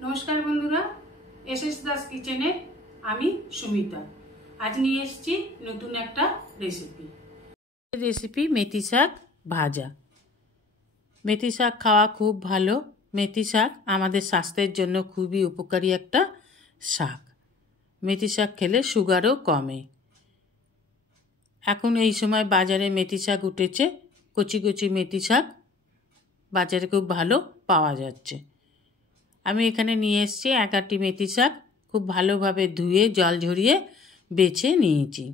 नमस्कार बंधुरा एसएस दास किचेने आमी सुमिता आज निये एसेछि नतून एकटा रेसिपि मेथी शाक भाजा। मेथी शाक खावा खूब भालो। मेथी शाक आमादेर स्वास्थ्येर जन्य खूबई उपकारी एकटा शाक। मेथी शाक खेले सुगारও कमे। এখন এই সময় বাজারে মেথি শাক উঠেছে, কচি কচি মেথি শাক বাজারে খুব ভালো পাওয়া যাচ্ছে। আমি এখানে নিয়ে এসেছি এক আটি মেথি শাক, খুব ভালোভাবে ধুয়ে জল ঝরিয়ে বেছে নিয়েছি।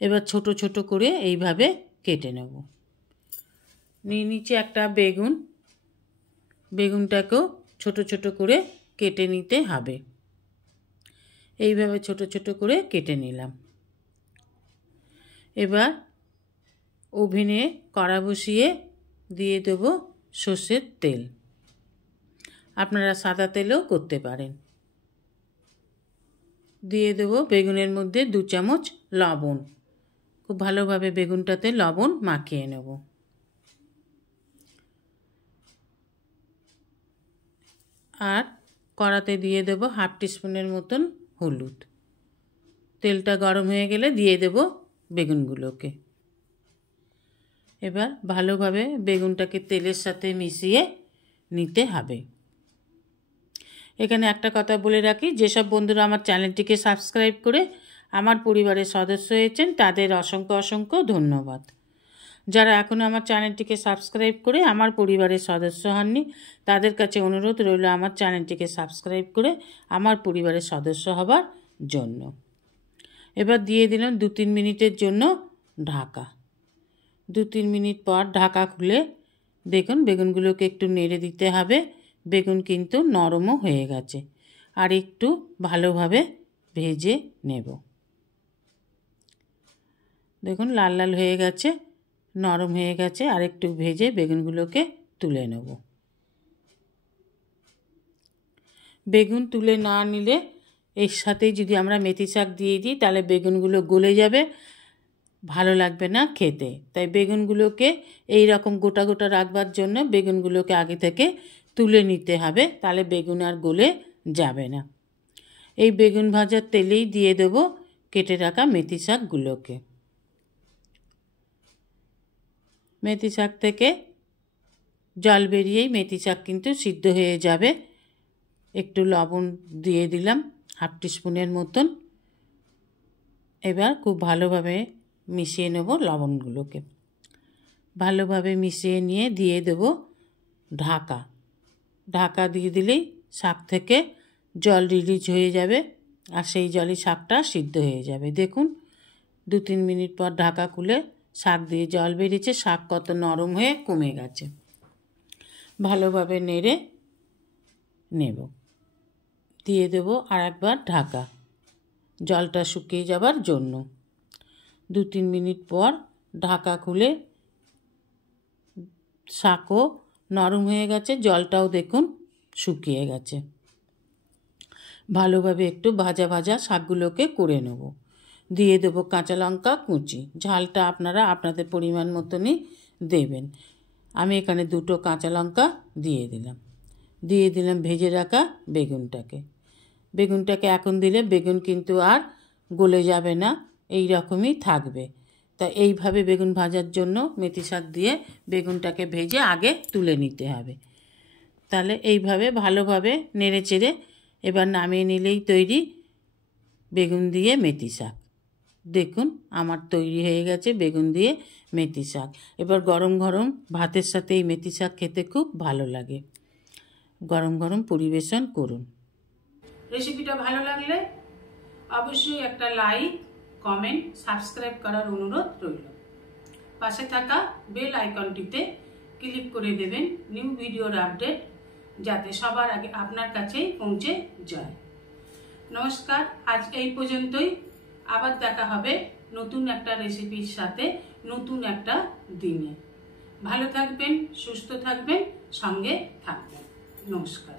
এবার ছোট ছোট করে এইভাবে কেটে নেব। নিয়ে নিচে একটা বেগুন, বেগুনটাকেও ছোট ছোট করে কেটে নিতে হবে। এইভাবে ছোট ছোট করে কেটে নিলাম। এবার ওভেনে কড়া বসিয়ে দিয়ে দেব সরষের তেল। আপনারা সাদা তেলেও করতে পারেন। দিয়ে দেব বেগুনের মধ্যে 2 চামচ লবণ। খুব ভালোভাবে বেগুনটাতে লবণ মাখিয়ে নেব। আর কড়াতে দিয়ে দেব হাফ টিস্পুনের মতন হলুদ। তেলটা গরম হয়ে গেলে দিয়ে দেব বেগুনগুলোকে। এবার ভালোভাবে বেগুনটাকে তেলের সাথে মিশিয়ে নিতে হবে। এখানে একটা কথা বলে রাখি, যেসব বন্ধুরা আমার চ্যানেলটিকে সাবস্ক্রাইব করে আমার পরিবারের সদস্য হয়েছেন তাদের অসংখ্য অসংখ্য ধন্যবাদ। যারা এখনও আমার চ্যানেলটিকে সাবস্ক্রাইব করে আমার পরিবারের সদস্য হননি তাদের কাছে অনুরোধ রইল আমার চ্যানেলটিকে সাবস্ক্রাইব করে আমার পরিবারের সদস্য হবার জন্য। এবার দিয়ে দিলাম 2-3 মিনিটের জন্য ঢাকা। 2-3 মিনিট পর ঢাকা খুলে দেখুন বেগুনগুলোকে একটু নেড়ে দিতে হবে। বেগুন কিন্তু নরমও হয়ে গেছে। আর একটু ভালোভাবে ভেজে নেব। দেখুন লাল লাল হয়ে গেছে, নরম হয়ে গেছে। আর একটু ভেজে বেগুনগুলোকে তুলে নেব। বেগুন তুলে না নিলে এর সাথেই যদি আমরা মেথি শাক দিয়ে দিই তাহলে বেগুনগুলো গলে যাবে, ভালো লাগবে না খেতে। তাই বেগুনগুলোকে এই রকম গোটা গোটা রাখবার জন্য বেগুনগুলোকে আগে থেকে তুলে নিতে হবে, তাহলে বেগুন আর গলে যাবে না। এই বেগুন ভাজার তেলেই দিয়ে দেব কেটে রাখা মেথি শাকগুলোকে। মেথি শাক থেকে জল বেরিয়েই মেথি শাক কিন্তু সিদ্ধ হয়ে যাবে। একটু লবণ দিয়ে দিলাম হাফ টিস্পুনের মতন। এবার খুব ভালোভাবে মিশিয়ে নেব লবণগুলোকে। ভালোভাবে মিশিয়ে নিয়ে দিয়ে দেব ঢাকা। ঢাকা দিয়ে দিলেই শাক থেকে জল রিলিজ হয়ে যাবে আর সেই জলে শাকটা সিদ্ধ হয়ে যাবে। দেখুন 2-3 মিনিট পর ঢাকা খুলে শাক দিয়ে জল বেরিয়েছে, শাক কত নরম হয়ে কমে গেছে। ভালোভাবে নেড়ে নেব। দিয়ে দেব আর একবার ঢাকা, জলটা শুকিয়ে যাবার জন্য। 2-3 মিনিট পর ঢাকা খুলে শাকও নরম হয়ে গেছে, জলটাও দেখুন শুকিয়ে গেছে। ভালোভাবে একটু ভাজা ভাজা শাকগুলোকে করে নেব। দিয়ে দেব কাঁচা লঙ্কা কুচি। ঝালটা আপনারা আপনাদের পরিমাণ মতনই দেবেন। আমি এখানে 2টো কাঁচা লঙ্কা দিয়ে দিলাম। দিয়ে দিলাম ভেজে রাখা বেগুনটাকে। বেগুনটাকে এখন দিলে বেগুন কিন্তু আর গলে যাবে না, এই রকমই থাকবে। তা এইভাবে বেগুন ভাজার জন্য মেথি শাক দিয়ে বেগুনটাকে ভেজে আগে তুলে নিতে হবে। তাহলে এইভাবে ভালোভাবে নেড়ে চেড়ে এবার নামিয়ে নিলেই তৈরি বেগুন দিয়ে মেথি শাক। দেখুন আমার তৈরি হয়ে গেছে বেগুন দিয়ে মেথি শাক। এবার গরম গরম ভাতের সাথে এই মেথি শাক খেতে খুব ভালো লাগে। গরম গরম পরিবেশন করুন। রেসিপিটা ভালো লাগলে অবশ্যই একটা লাইক, কমেন্ট, সাবস্ক্রাইব করার অনুরোধ রইল। পাশে থাকা বেল আইকনটিতে ক্লিক করে দেবেন নিউ ভিডিওর আপডেট যাতে সবার আগে আপনার কাছেই পৌঁছে যায়। নমস্কার, আজ এই পর্যন্তই। আবার দেখা হবে নতুন একটা রেসিপির সাথে নতুন একটা দিনে। ভালো থাকবেন, সুস্থ থাকবেন, সঙ্গে থাকবেন। নমস্কার।